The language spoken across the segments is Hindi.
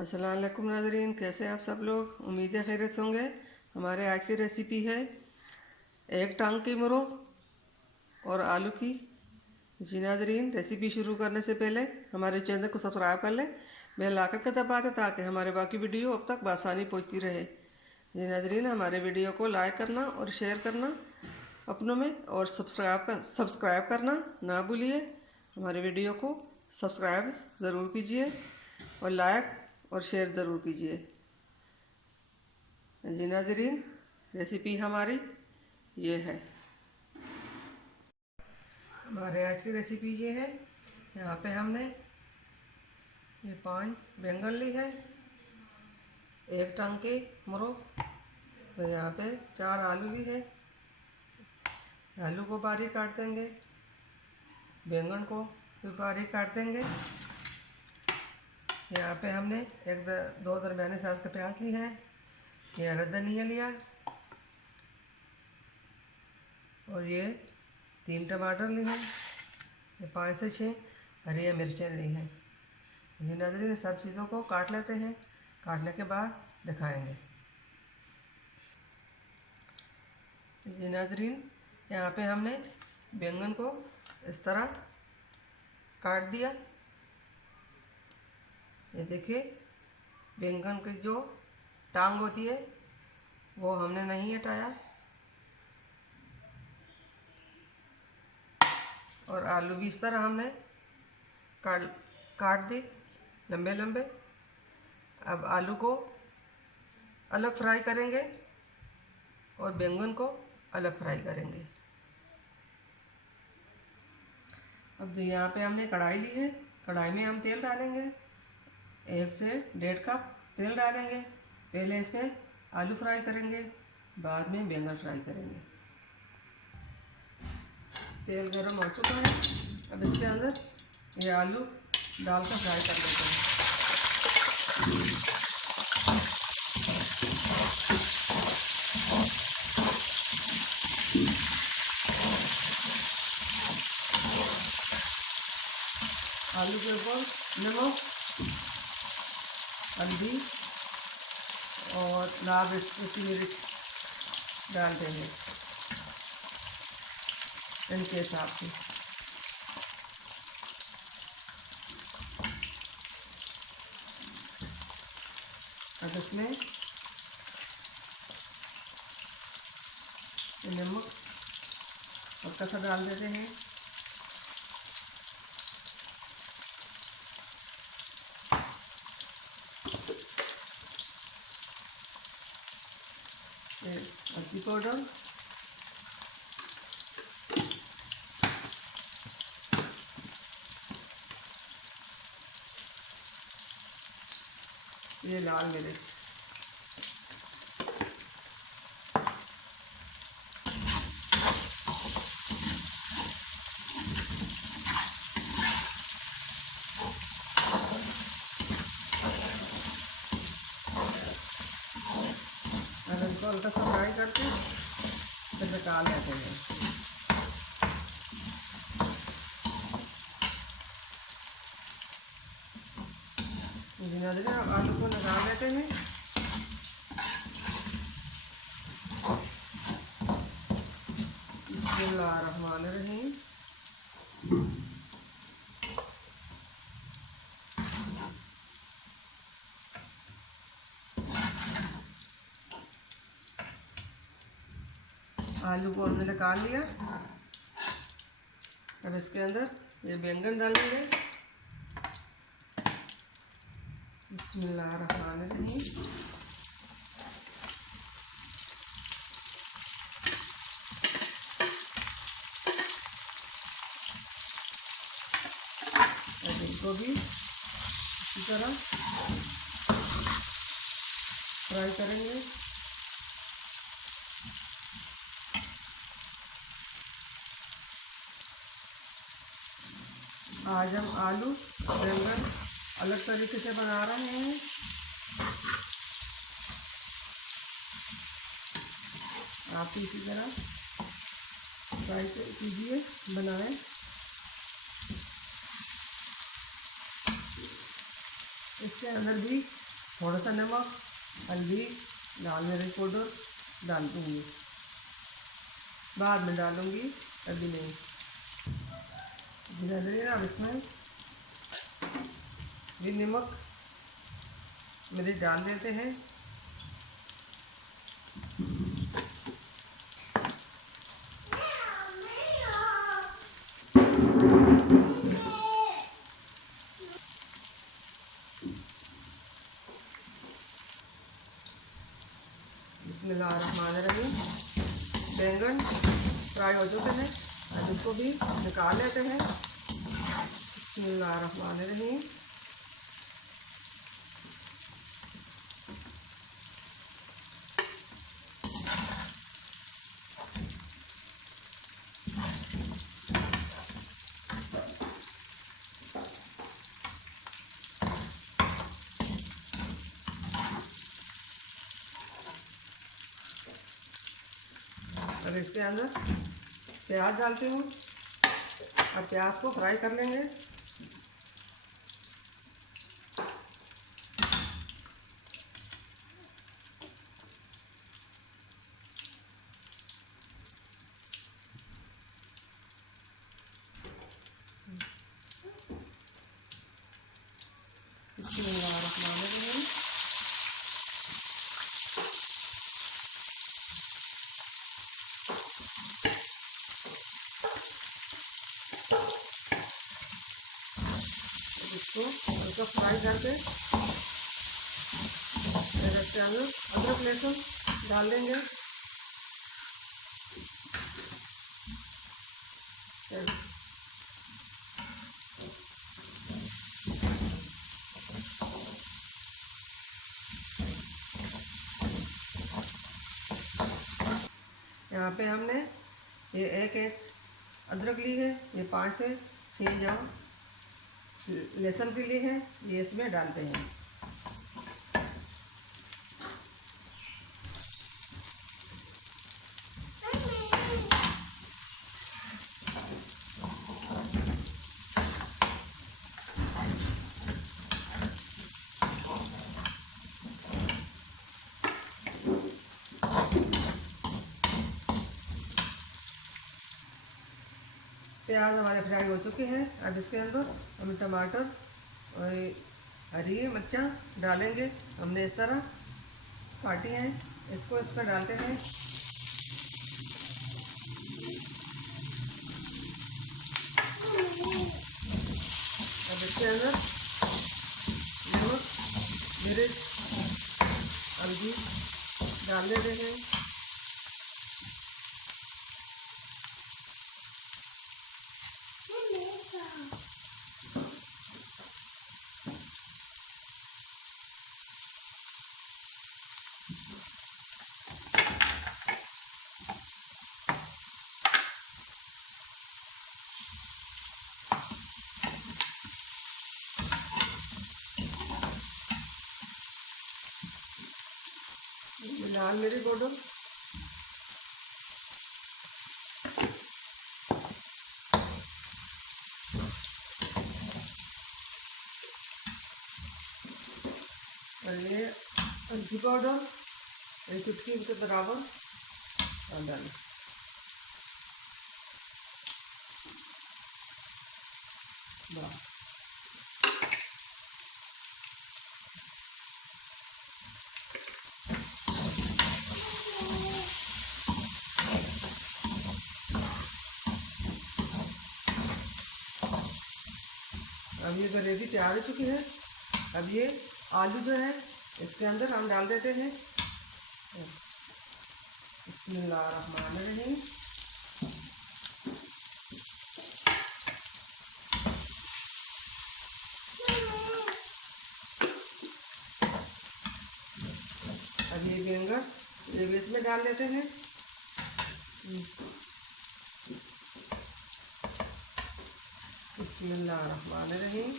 अस्सलाम वालेकुम नाज़रीन, कैसे आप सब लोग। उम्मीद है खैरियत से होंगे। हमारे आज की रेसिपी है एक टांग की मोरोग और आलू की। जी नाज़रीन, रेसिपी शुरू करने से पहले हमारे चैनल को सब्सक्राइब कर लें, बेल आइकन को दबा दें ताकि हमारे बाकी वीडियो अब तक बआसानी पहुंचती रहे। जी नाज़रीन, हमारे वीडियो को लाइक करना और शेयर करना अपनों में, और सब्सक्राइब करना ना भूलिए। हमारे वीडियो को सब्सक्राइब ज़रूर कीजिए और लाइक और शेयर ज़रूर कीजिए। जी नाज़रीन, रेसिपी हमारी ये है। हमारे आज की रेसिपी ये है। यहाँ पे हमने ये 5 बैंगन ली है, एक टांग के मोरोग, तो यहाँ पे 4 आलू ली है। आलू को बारीक काट देंगे, बैंगन को भी बारीक काट देंगे। यहाँ पे हमने दो दरमियाने साइज का प्याज ली है। ये हरा धनिया लिया और ये 3 टमाटर लिए हैं। ये 5 से 6 हरी मिर्चें ली हैं। ये नाज़रीन, सब चीज़ों को काट लेते हैं, काटने के बाद दिखाएंगे। ये नाज़रीन, यहाँ पे हमने बैंगन को इस तरह काट दिया। ये देखिए, बैंगन की जो टांग होती है वो हमने नहीं हटाया, और आलू भी इस तरह हमने काट दी लंबे लंबे। अब आलू को अलग फ्राई करेंगे और बैंगन को अलग फ्राई करेंगे। अब यहाँ पे हमने कढ़ाई ली है। कढ़ाई में हम तेल डालेंगे, 1 से 1.5 कप तेल डालेंगे। पहले इसमें आलू फ्राई करेंगे, बाद में बैंगन फ्राई करेंगे। तेल गर्म हो चुका है। अब इसके अंदर ये आलू डालकर फ्राई कर लेते हैं। आलू के ऊपर नमक, हल्दी और लाल मिर्च डाल देंगे इनके हिसाब से। अब इसमें नमक हल्का सा डाल देते हैं। हल्दी पाउडर, ये लाल मिर्च, और इनको हल्का सा फ्राई करके फिर निकाल लेते हैं। अब आलू को निकाल लेते हैं। बिस्मिल्लाहिर्रहमानिर्रहीम। आलू को हमने निकाल लिया। अब इसके अंदर ये बैंगन डालेंगे। बिस्मिल्लाहिर्रहमानिर्रहीम। अब इनको भी इसी तरह फ्राई करेंगे। आज हम आलू बैंगन अलग तरीके से बना रहे हैं। आप इसी तरह ट्राई कीजिए, बनाएं। इसके अंदर भी थोड़ा सा नमक, हल्दी, लाल मिर्च पाउडर डाल दूँगी, बाद में डालूँगी, अभी नहीं। धीरे धीरे अब इसमें भी नमक मिर्च डाल देते हैं। बिस्मिल्लाहिर्रहमानिर्रहीम। बैंगन फ्राई हो चुके हैं, अब इसको भी निकाल लेते हैं। बिस्मिल्लाहिर्रहमानिर्रहीम। अब इसके अंदर प्याज डालती हूँ। अब प्याज को फ्राई कर लेंगे। बिस्मिल्लाहिर्रहमानिर्रहीम। इसको हल्का फ्राई करके फिर इसके अंदर अदरक लहसुन डाल देंगे। यहाँ पे हमने ये एक अदरक ली है, ये 5 से 6 जाम लहसुन की ली है, ये इसमें डालते हैं। प्याज हमारे फ्राई हो चुके हैं। अब इसके अंदर हम टमाटर और हरी मिर्चा डालेंगे। हमने इस तरह काटी हैं, इसको इस पर डालते हैं। अब इसके अंदर नमक, मिर्च, हल्दी डाल देते हैं। लाल मिर्च पाउडर, और ये हल्दी पाउडर एक चुटकी के बराबर डालें। बस अब ये ग्रेवी तैयार हो चुकी है। अब ये आलू जो है इसके अंदर हम डाल देते हैं। बिस्मिल्लाहिर्रहमानिर्रहीम। अब ये बैंगन ग्रेवी इसमें डाल देते हैं। बिस्मिल्लाहिर्रहमानिर्रहीम।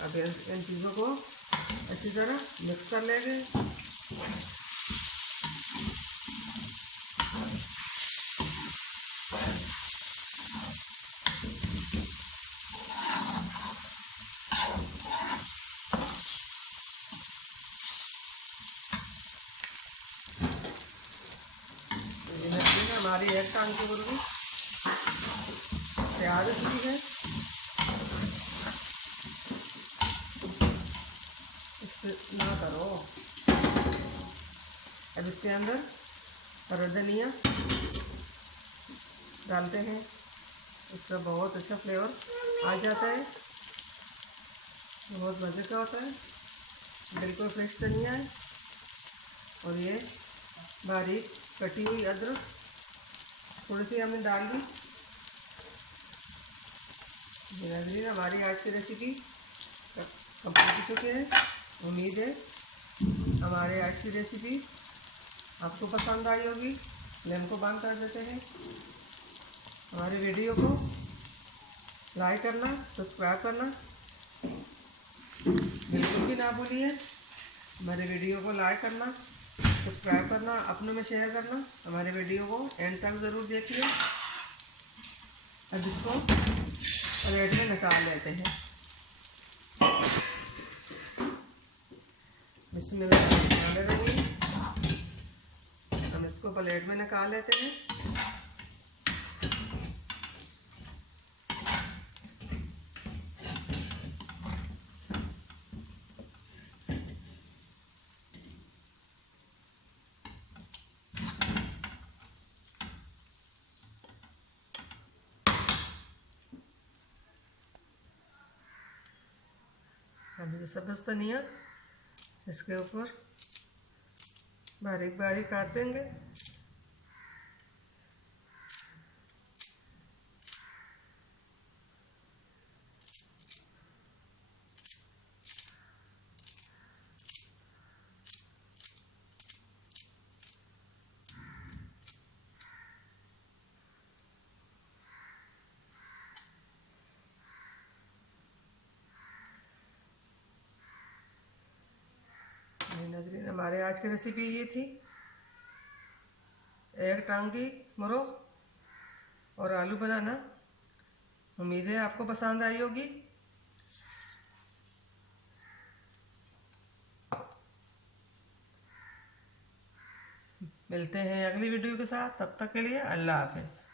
अब इन चीज़ों को अच्छी तरह मिक्स कर लेंगे। हमारी एक टांग की मुर्गी तैयार हो चुकी है। इससे ना करो। अब इसके अंदर हरा धनिया डालते हैं, इसका बहुत अच्छा फ्लेवर आ जाता है, बहुत मज़े का होता है। बिल्कुल फ्रेश धनिया है और ये बारीक कटी हुई अदरक थोड़ी सी हमने डाल दी। नाज़रीन, हमारी आज की रेसिपी कंप्लीट हो चुकी है। उम्मीद है हमारे आज की रेसिपी आपको पसंद आई होगी। फ्लेम को बंद कर देते हैं। हमारी वीडियो को लाइक करना, सब्सक्राइब करना बिल्कुल भी ना भूलिए। हमारे वीडियो को लाइक करना, सब्सक्राइब करना, अपनों में शेयर करना। हमारे वीडियो को एंड तक ज़रूर देखिए। अब इसको प्लेट में निकाल लेते हैं। बिस्मिल्लाहिर्रहमानिर्रहीम। हम इसको प्लेट में निकाल लेते हैं। अब ये सब्ज़ धनिया इसके ऊपर बारीक बारीक काट देंगे। नाज़रीन, हमारे आज की रेसिपी ये थी, एक टांग की मोरोग और आलू बनाना। उम्मीद है आपको पसंद आई होगी। मिलते हैं अगली वीडियो के साथ, तब तक के लिए अल्लाह हाफ़िज़।